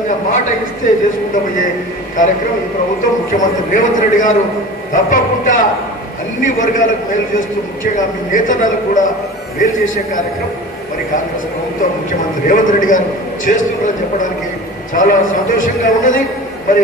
ఖచ్చితంగా మాట ఇస్తే చేసుకుంటూ పోయే కార్యక్రమం ఈ ప్రభుత్వం. ముఖ్యమంత్రి రేవంత్ రెడ్డి గారు తప్పకుండా అన్ని వర్గాలకు మేలు చేస్తూ, ముఖ్యంగా మీ నేతలకు కూడా మేలు చేసే కార్యక్రమం మరి కాంగ్రెస్ ప్రభుత్వం ముఖ్యమంత్రి రేవంత్ రెడ్డి గారు చేస్తున్నారని చెప్పడానికి చాలా సంతోషంగా ఉన్నది. మరి